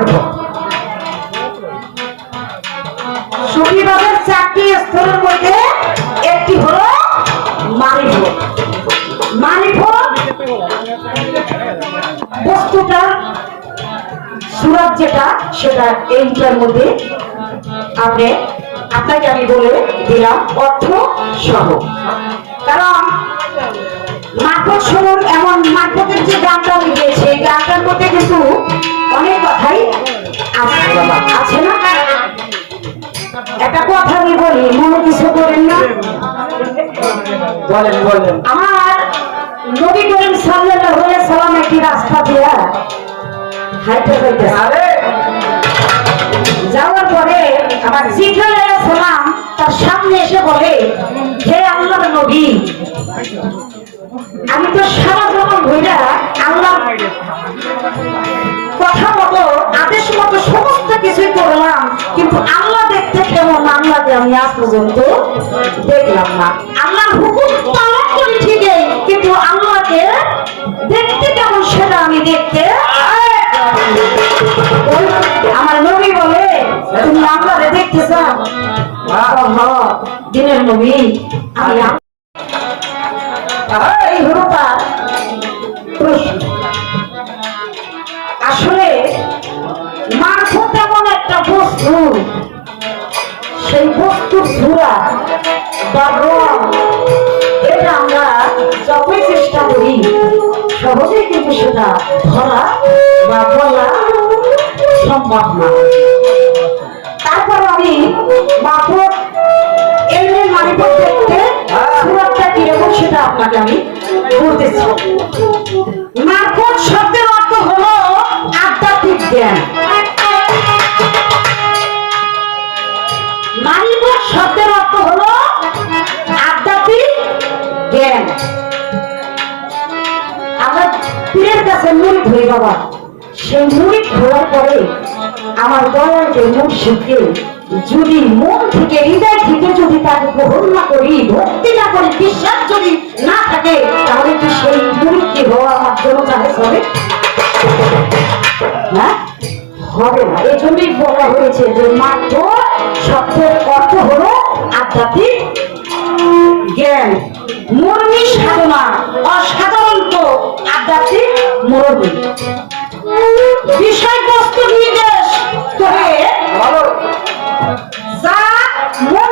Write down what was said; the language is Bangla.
মারব। সুফিবাদের 4টি স্তরের মধ্যে একটি হলো মারিফত। মারিফত বস্তুটা সুরাত যেটা সেটা এইটার মধ্যে আপনাকে আমি বলে দিলাম অর্থ সহ। কারণ মারফত শুনুন, এমন মারফতের যে গানটা আমি গিয়েছি এই গানটার মধ্যে কিন্তু অনেক কথাই আছে না। একটা কথা আমি বলি, মনে কিছু করেন না। বলেন বলেন। আমার নবী করিম সাল্লাল্লাহু আলাইহি সাল্লাম একটি রাস্তা দিয়া হাইটে যাইতেছে। যাওয়ার পরে আমার জিবরাইল আলাইহিস সালাম তার সামনে এসে বলে, হে আল্লাহর নবী, আমি তো সারা জীবন ধরে আল্লাহ কথা মতো আদেশ মতো সমস্ত কিছুই করলাম, কিন্তু আল্লাহ দেখতে কেমন আল্লাহকে আমি আজ পর্যন্ত দেখলাম না। আল্লাহর হুকুম পালন করি ঠিকই, কিন্তু আল্লাহকে দেখতে কেমন সেটা আমি দেখতে। আমার নবী বলে, তুমি আল্লাহকে দেখতে চাও? দিনের নবী আমি এই হলো তার প্রশ্ন। আসলে মারফত এমন একটা বস্তু, সেই বস্তুর ধুরা বা রং এটা আমরা যতই চেষ্টা করি সহজেই কিন্তু সেটা ধরা বা বলা সম্ভব না। তারপর আমি মারফত এমনি মারফত দেখতে সুরাতটা কিরকম সেটা আপনাকে আমি বলতেছি। মারফত শব্দের অর্থ হলো আধ্যাত্মিক জ্ঞান। মারফত শব্দের অর্থ হলো আধ্যাত্মিক জ্ঞান। আমরা পীরের কাছে মুরিদ হই বাবা, সেই মুরিদ হওয়ার পরে আমার দয়ালকে মুর্শিদকে যদি মন থেকে হৃদয় থেকে যদি তাকে গ্রহণ না করি, ভক্তি না করি, বিশ্বাস যদি না থাকে, তাহলে কি সেই মুরিদকে হওয়া আমার জন্য জাহেজ হবে? হ্যাঁ, হবে না। এই জন্যই বলা হয়েছে যে মাত্র শব্দের অর্থ হলো আধ্যাত্মিক জ্ঞান, মুরমি সাধনা, অসাধারণত আধ্যাত্মিক মুরব্বী। বিষয়বস্তু নির্দেশ করে যা মন